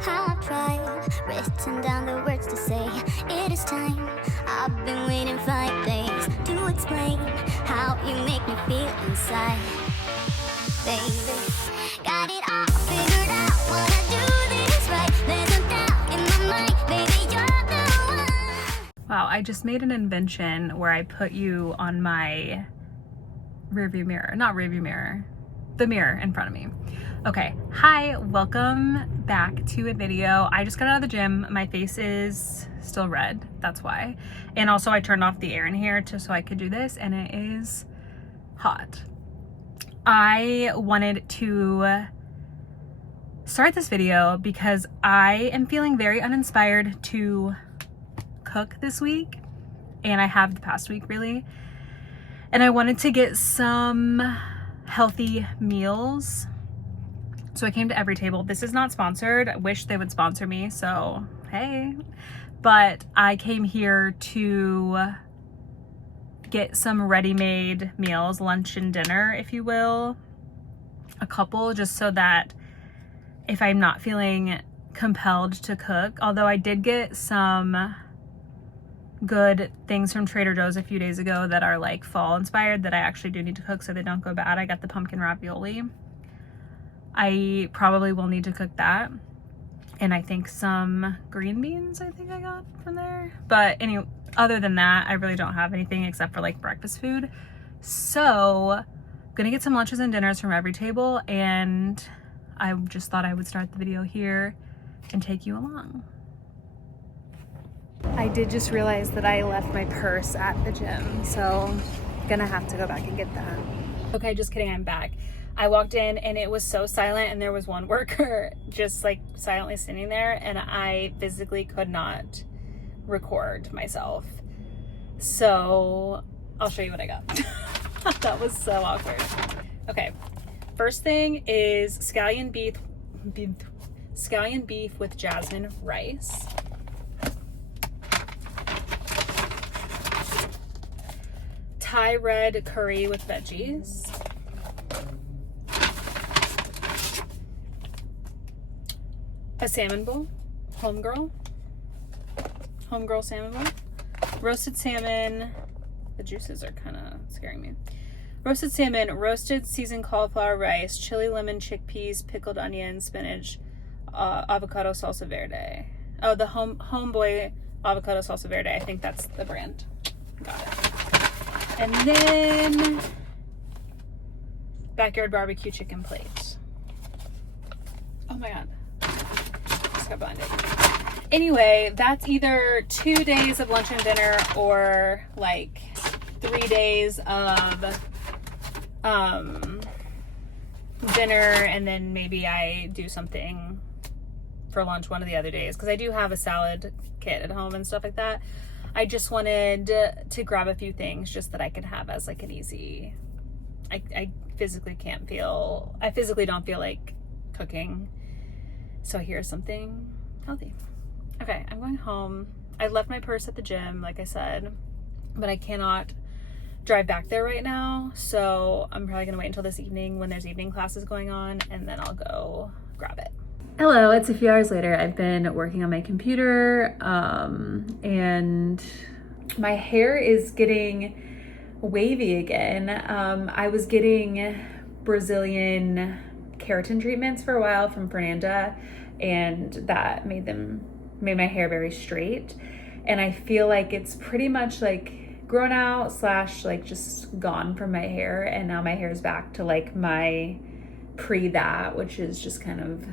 how I tried, written down the words to say. It is time. I've been waiting 5 days to explain how you make me feel inside. Baby, got it all figured out. Wanna do this right. There's no doubt in my mind. Baby, you're the one. Wow, I just made an invention where I put you on my rearview mirror. Not rearview mirror. The mirror in front of me. Okay, hi, welcome back to a video. I just got out of the gym. My face is still red, that's why. And also I turned off the air in here so I could do this, and it is hot. I wanted to start this video because I am feeling very uninspired to cook this week, and I have the past week really. And I wanted to get some healthy meals. So I came to Every Table. This is not sponsored. I wish they would sponsor me, so hey. But I came here to get some ready-made meals, lunch and dinner, if you will. A couple, just so that if I'm not feeling compelled to cook, although I did get some good things from Trader Joe's a few days ago that are like fall inspired that I actually do need to cook so they don't go bad. I got the pumpkin ravioli. I probably will need to cook that. And I think some green beans I think I got from there. But anyway, other than that, I really don't have anything except for like breakfast food. So I'm gonna get some lunches and dinners from Every Table, and I just thought I would start the video here and take you along. I did just realize that I left my purse at the gym, so I'm gonna have to go back and get that. Okay, just kidding, I'm back. I walked in and it was so silent, and there was one worker just like silently sitting there, and I physically could not record myself. So I'll show you what I got. That was so awkward. Okay, first thing is scallion beef with jasmine rice. Thai red curry with veggies. A salmon bowl, homegirl salmon bowl. Roasted salmon, the juices are kind of scaring me. Roasted salmon, roasted seasoned cauliflower rice, chili lemon chickpeas, pickled onions, spinach, avocado salsa verde. Oh, the homeboy avocado salsa verde, I think that's the brand. Got it. And then backyard barbecue chicken plate. Oh my god. Just got blinded. Anyway, that's either 2 days of lunch and dinner or like 3 days of dinner, and then maybe I do something for lunch one of the other days, because I do have a salad kit at home and stuff like that. I just wanted to grab a few things just that I could have as like an easy, I physically don't feel like cooking. So here's something healthy. Okay, I'm going home. I left my purse at the gym, like I said, but I cannot drive back there right now. So I'm probably gonna wait until this evening when there's evening classes going on, and then I'll go grab it. Hello, it's a few hours later. I've been working on my computer, and my hair is getting wavy again. I was getting Brazilian keratin treatments for a while from Fernanda, and that made my hair very straight. And I feel like it's pretty much like grown out / like just gone from my hair, and now my hair is back to like my that, which is just kind of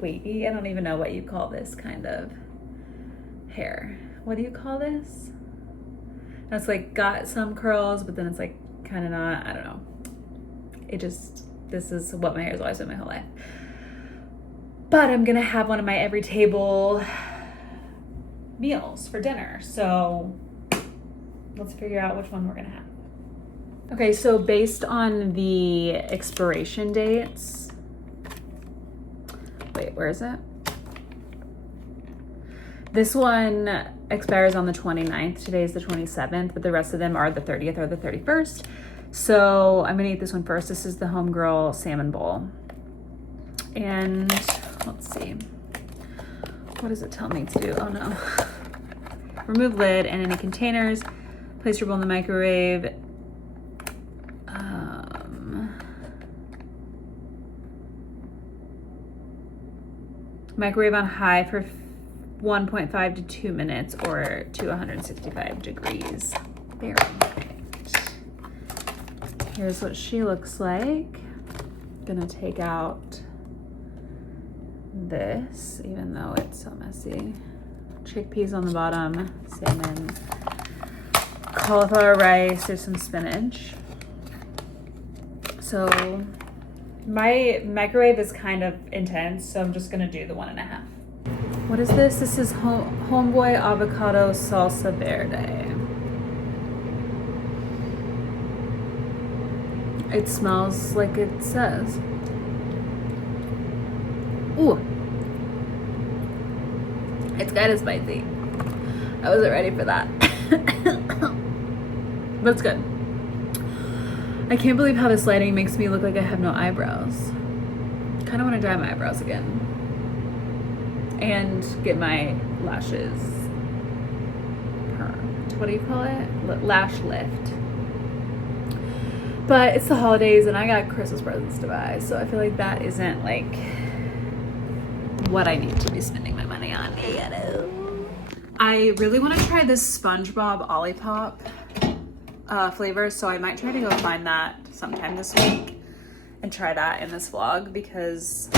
wavy. I don't even know what you call this kind of hair. What do you call this? And it's like got some curls, but then it's like kind of not. I don't know. This is what my hair's always been my whole life. But I'm gonna have one of my Every Table meals for dinner, so let's figure out which one we're gonna have. Okay, so based on the expiration dates, wait, where is it? This one expires on the 29th. Today's the 27th, but the rest of them are the 30th or the 31st. So I'm gonna eat this one first. This is the Homegirl salmon bowl. And let's see. What does it tell me to do? Oh no. Remove lid and any containers. Place your bowl in the microwave. Microwave on high for 1.5 to 2 minutes or to 165 degrees. Fahrenheit. Here's what she looks like. Gonna take out this, even though it's so messy. Chickpeas on the bottom, salmon, cauliflower rice, there's some spinach. So my microwave is kind of intense, so I'm just gonna do the 1.5. What is this? This is Homeboy Avocado Salsa Verde. It smells like it says. Ooh. It's kind of spicy. I wasn't ready for that. But it's good. I can't believe how this lighting makes me look like I have no eyebrows. Kind of want to dye my eyebrows again. And get my lashes permed. What do you call it? Lash lift. But it's the holidays and I got Christmas presents to buy, so I feel like that isn't like what I need to be spending my money on. You know? I really want to try this SpongeBob Olipop flavor, so I might try to go find that sometime this week and try that in this vlog because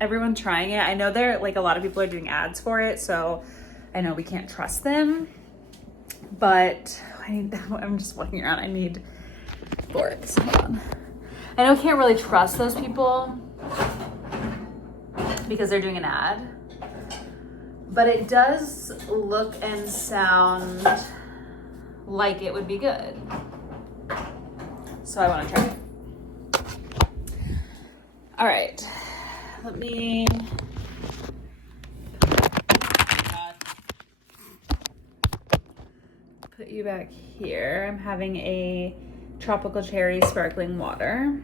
everyone's trying it. I know there like a lot of people are doing ads for it, so I know we can't trust them, but I'm just walking around. I need forks. Hold on. I know I can't really trust those people because they're doing an ad, but it does look and sound like it would be good. So I want to try it. All right. Let me put you back here. I'm having a tropical cherry sparkling water.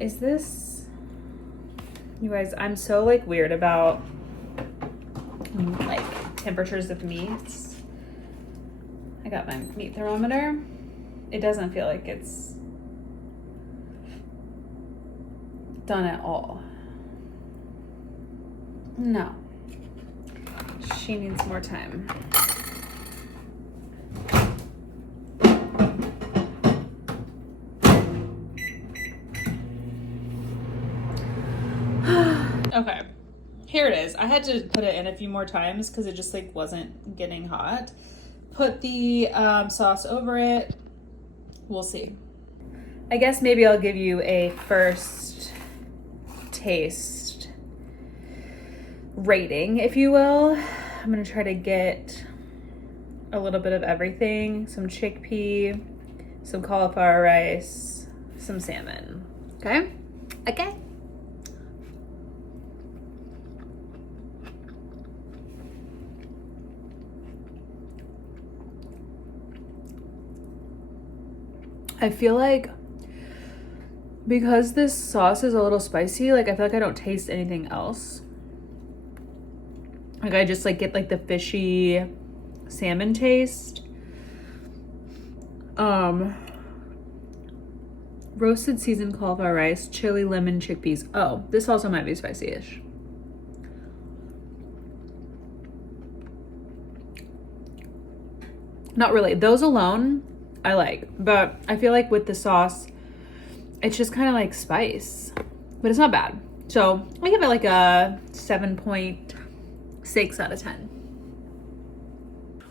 Is this, you guys, I'm so like weird about like temperatures of meats. I got my meat thermometer. It doesn't feel like it's done at all. No. She needs more time. Okay, here it is. I had to put it in a few more times because it just like wasn't getting hot. Put the sauce over it. We'll see. I guess maybe I'll give you a first taste rating, if you will. I'm gonna try to get a little bit of everything. Some chickpea, some cauliflower rice, some salmon. Okay? Okay. I feel like because this sauce is a little spicy, like I feel like I don't taste anything else. Like I just like get like the fishy salmon taste. Roasted seasoned cauliflower rice, chili, lemon, chickpeas. Oh, this also might be spicy-ish. Not really. Those alone I like, but I feel like with the sauce, it's just kind of like spice, but it's not bad. So I give it like a 7.6 out of 10.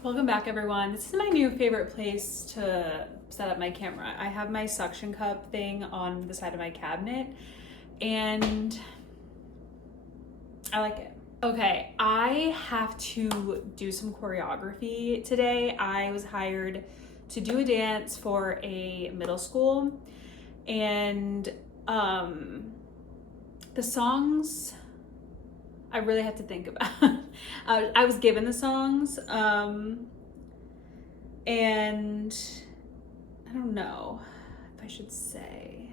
Welcome back, everyone. This is my new favorite place to set up my camera. I have my suction cup thing on the side of my cabinet and I like it. Okay, I have to do some choreography today. I was hired to do a dance for a middle school, and the songs I really have to think about. I was given the songs, and I don't know if I should say.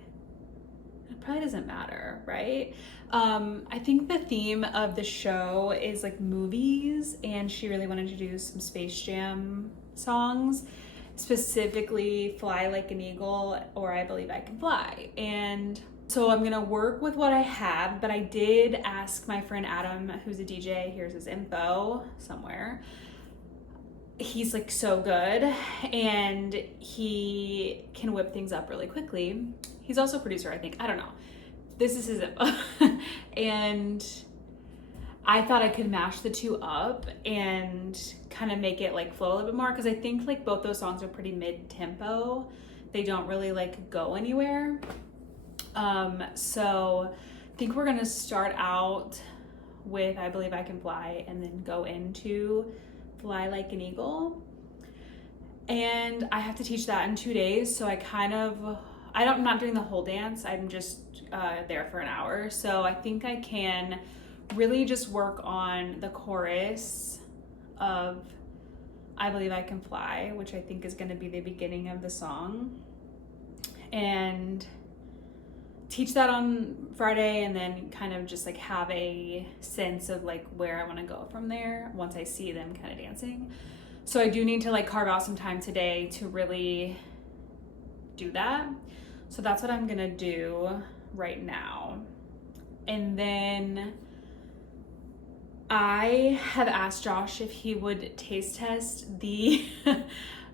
It probably doesn't matter, right? I think the theme of the show is like movies, and she really wanted to do some Space Jam songs, specifically Fly Like an Eagle or I Believe I Can Fly. And so I'm gonna work with what I have, but I did ask my friend Adam, who's a DJ, here's his info somewhere. He's like so good and he can whip things up really quickly. He's also a producer, I think. I don't know. This is his info. And I thought I could mash the two up and kind of make it like flow a little bit more, because I think like both those songs are pretty mid-tempo. They don't really like go anywhere. So I think we're gonna start out with I Believe I Can Fly and then go into Fly Like an Eagle. And I have to teach that in 2 days, so I'm not doing the whole dance. I'm just there for an hour. So I think I can really just work on the chorus of I Believe I Can Fly, which I think is going to be the beginning of the song, and teach that on Friday, and then kind of just like have a sense of like where I want to go from there once I see them kind of dancing. So I do need to like carve out some time today to really do that. So that's what I'm gonna do right now. And then I have asked Josh if he would taste test the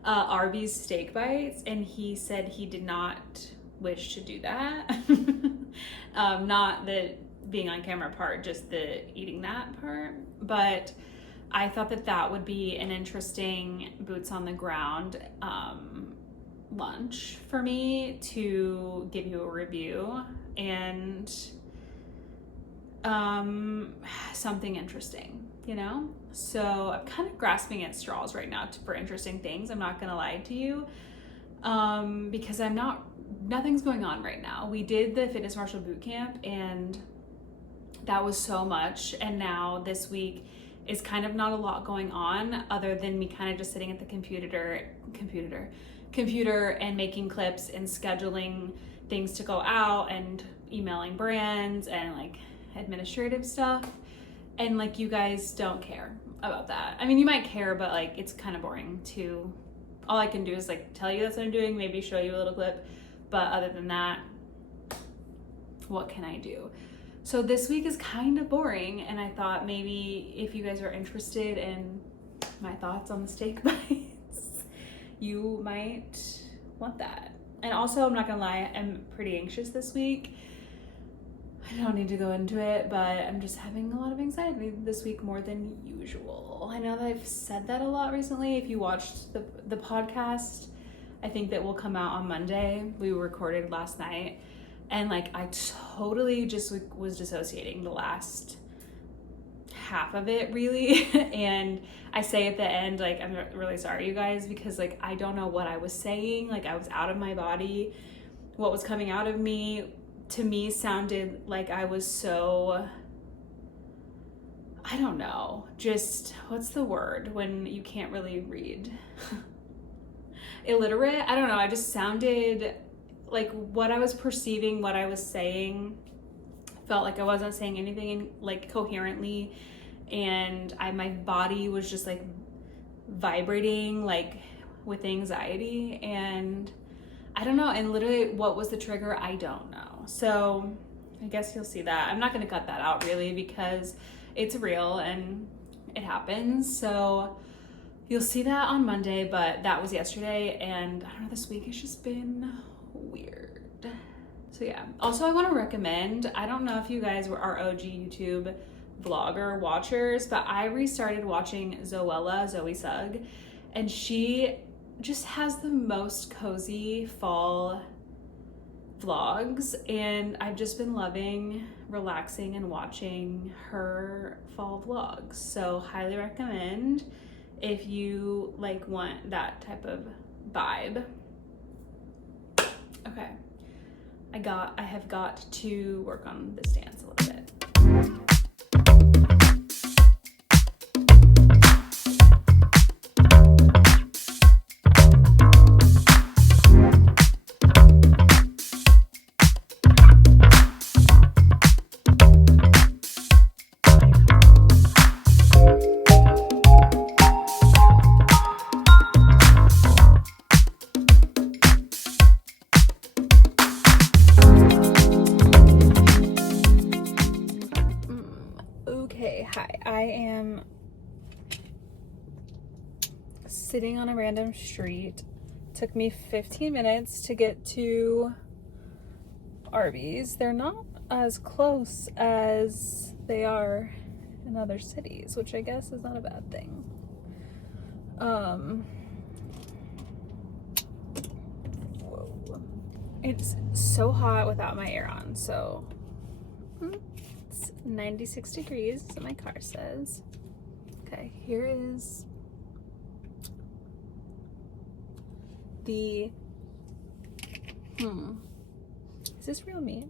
Arby's steak bites, and he said he did not wish to do that. Not the being on camera part, just the eating that part. But I thought that that would be an interesting boots on the ground lunch for me to give you a review and something interesting, you know? So I'm kind of grasping at straws right now for interesting things. I'm not gonna lie to you, because nothing's going on right now. We did the Fitness Marshal boot camp and that was so much, and now this week is kind of not a lot going on other than me kind of just sitting at the computer and making clips and scheduling things to go out and emailing brands and like administrative stuff. And like, you guys don't care about that. I mean, you might care, but like it's kind of boring too. All I can do is like tell you that's what I'm doing, maybe show you a little clip, but other than that, what can I do? So this week is kind of boring, and I thought maybe if you guys are interested in my thoughts on the steak bites, you might want that. And also, I'm not gonna lie, I'm pretty anxious this week. I don't need to go into it, but I'm just having a lot of anxiety this week, more than usual. I know that I've said that a lot recently. If you watched the podcast, I think that will come out on Monday. We recorded last night. And like, I totally just was dissociating the last half of it, really. And I say at the end, like, I'm really sorry, you guys, because like, I don't know what I was saying. Like, I was out of my body. What was coming out of me, to me, sounded like I was so, I don't know, just, what's the word when you can't really read? Illiterate? I don't know. I just sounded like what I was perceiving, what I was saying, felt like I wasn't saying anything like coherently, and my body was just like vibrating like with anxiety, and I don't know. And literally, what was the trigger? I don't know. So I guess you'll see that. I'm not gonna cut that out really, because it's real and it happens. So you'll see that on Monday, but that was yesterday, and I don't know, this week has just been weird. So yeah. Also, I want to recommend, I don't know if you guys are OG YouTube vlogger watchers, but I restarted watching Zoe Sugg, and she just has the most cozy fall vlogs, and I've just been loving relaxing and watching her fall vlogs. So highly recommend if you like want that type of vibe. Okay, I have got to work on this dance a little bit. Hi, I am sitting on a random street. Took me 15 minutes to get to Arby's. They're not as close as they are in other cities, which I guess is not a bad thing. Whoa. It's so hot without my air on, so it's 96 degrees, my car says. Okay, here is the, is this real meat?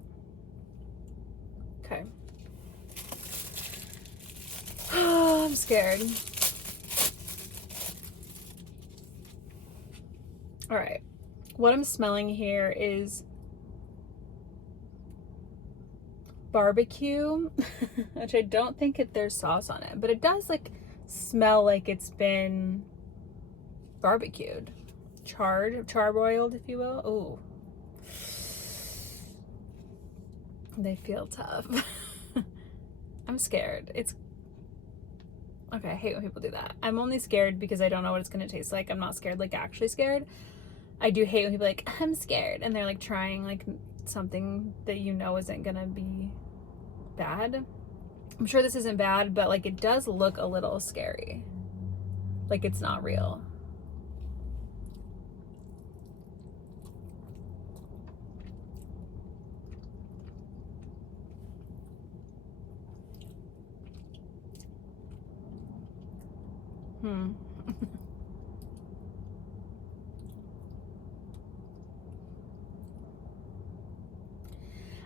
Okay. Oh, I'm scared. All right. What I'm smelling here is barbecue, which I don't think there's sauce on it, but it does like smell like it's been barbecued, charbroiled, if you will. Ooh, they feel tough. I'm scared. It's okay. I hate when people do that. I'm only scared because I don't know what it's gonna taste like. I'm not scared, like actually scared. I do hate when people are like, I'm scared, and they're like trying like something that you know isn't gonna be bad. I'm sure this isn't bad, but like it does look a little scary. Like it's not real.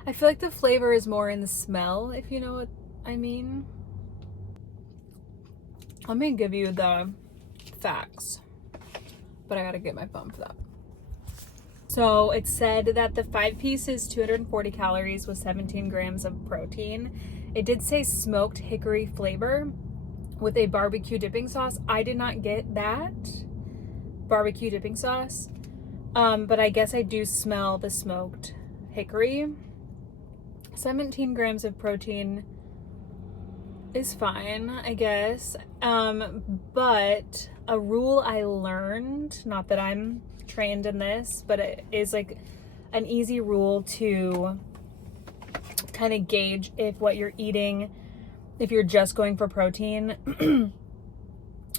I feel like the flavor is more in the smell, if you know what I mean. Let me give you the facts, but I gotta get my phone for that. So it said that the 5-piece is 240 calories with 17 grams of protein. It did say smoked hickory flavor with a barbecue dipping sauce. I did not get that barbecue dipping sauce, but I guess I do smell the smoked hickory. 17 grams of protein is fine, I guess. But a rule I learned, not that I'm trained in this, but it is like an easy rule to kind of gauge if what you're eating, if you're just going for protein,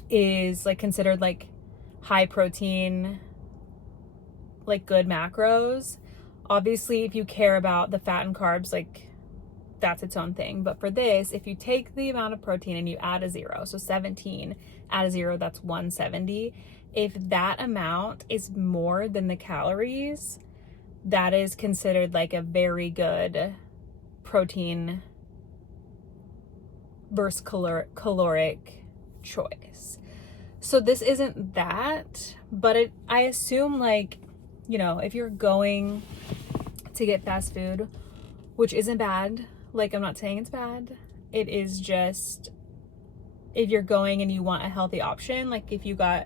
is like considered like high protein, like good macros. Obviously, if you care about the fat and carbs, like that's its own thing. But for this, if you take the amount of protein and you add a 0, so 17, add a 0, that's 170. If that amount is more than the calories, that is considered like a very good protein versus caloric choice. So this isn't that, but I assume like, you know, if you're going to get fast food, which isn't bad, like I'm not saying it's bad, it is just if you're going and you want a healthy option, like if you got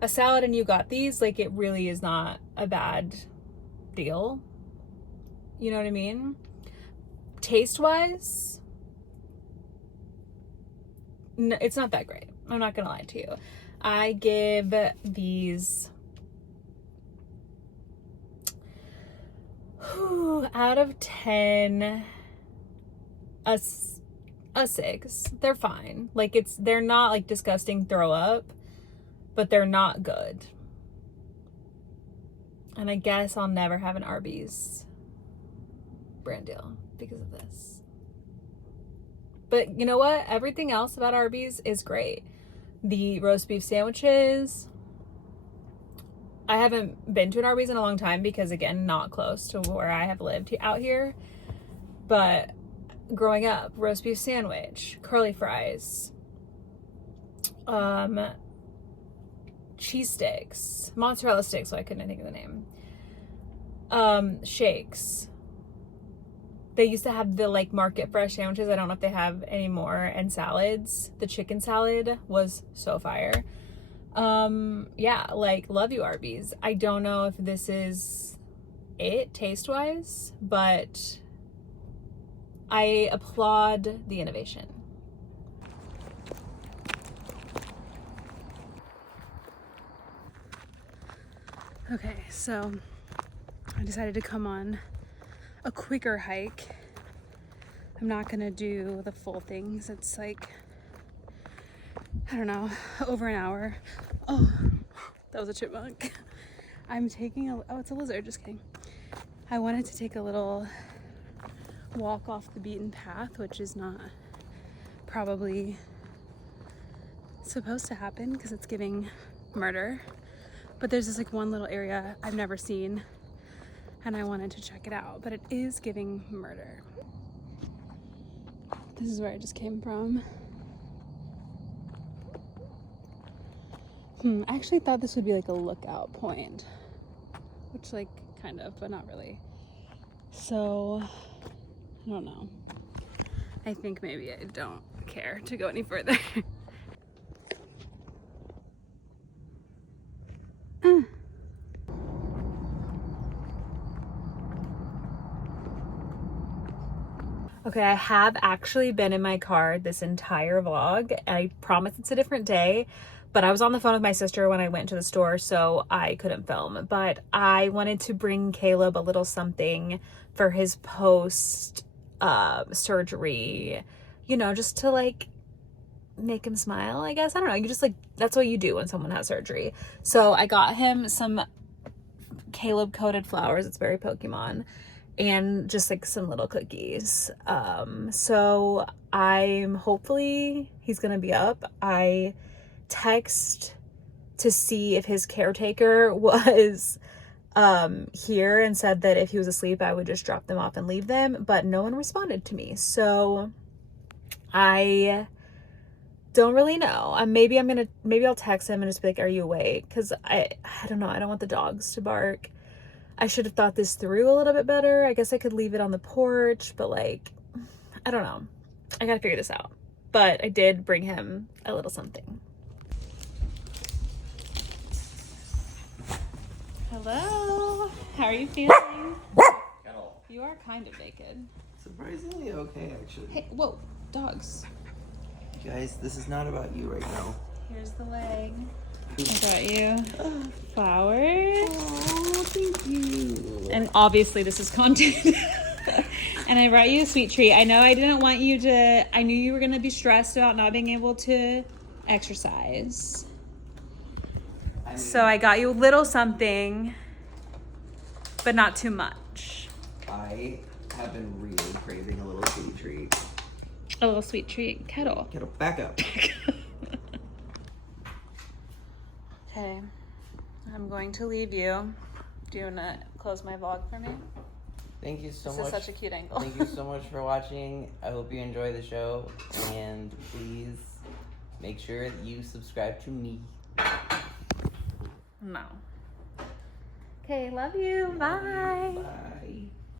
a salad and you got these, like it really is not a bad deal. You know what I mean? Taste wise, no, it's not that great. I'm not gonna lie to you. I give these out of 10 a 6. They're fine. Like they're not like disgusting throw up, but they're not good. And I guess I'll never have an Arby's brand deal because of this. But you know what? Everything else about Arby's is great. The roast beef sandwiches. I haven't been to an Arby's in a long time because, again, not close to where I have lived out here. But growing up, roast beef sandwich, curly fries, cheese sticks, mozzarella sticks, so I couldn't think of the name. Shakes. They used to have the like market fresh sandwiches. I don't know if they have anymore. And salads. The chicken salad was so fire. Yeah, like love you Arby's. I don't know if this is it taste wise, but I applaud the innovation. Okay, so I decided to come on a quicker hike. I'm not gonna do the full things. It's like, I don't know, over an hour. Oh, that was a chipmunk. I'm taking oh, it's a lizard, just kidding. I wanted to take a little walk off the beaten path, which is not probably supposed to happen because it's giving murder. But there's this like one little area I've never seen and I wanted to check it out, but it is giving murder. This is where I just came from. I actually thought this would be like a lookout point, which like kind of, but not really. So I don't know. I think maybe I don't care to go any further. Okay, I have actually been in my car this entire vlog. I promise it's a different day, but I was on the phone with my sister when I went to the store, so I couldn't film. But I wanted to bring Caleb a little something for his post surgery, you know, just to like make him smile, I guess. I don't know. You just like, that's what you do when someone has surgery. So I got him some Caleb coated flowers. It's very Pokemon. And just like some little cookies. So hopefully he's gonna be up. I text to see if his caretaker was here and said that if he was asleep I would just drop them off and leave them, but no one responded to me. So I don't really know. Maybe I'll text him and just be like, are you awake? Because I don't know, I don't want the dogs to bark. I should have thought this through a little bit better. I guess I could leave it on the porch, but like, I don't know. I gotta figure this out. But I did bring him a little something. Hello. How are you feeling? You are kind of naked. Surprisingly okay, actually. Hey, whoa, dogs. Guys, this is not about you right now. Here's the leg. I got you flowers. Oh, thank you. And obviously this is content. And I brought you a sweet treat. I know I didn't want you to, I knew you were going to be stressed about not being able to exercise. So I got you a little something, but not too much. I have been really craving a little sweet treat. A little sweet treat. Kettle. Kettle, back up. Okay, I'm going to leave you. Do you want to close my vlog for me? Thank you so This much. is such a cute angle. Thank you so much for watching. I hope you enjoy the show. And please make sure that you subscribe to me. No. Okay, love you. Bye. Bye.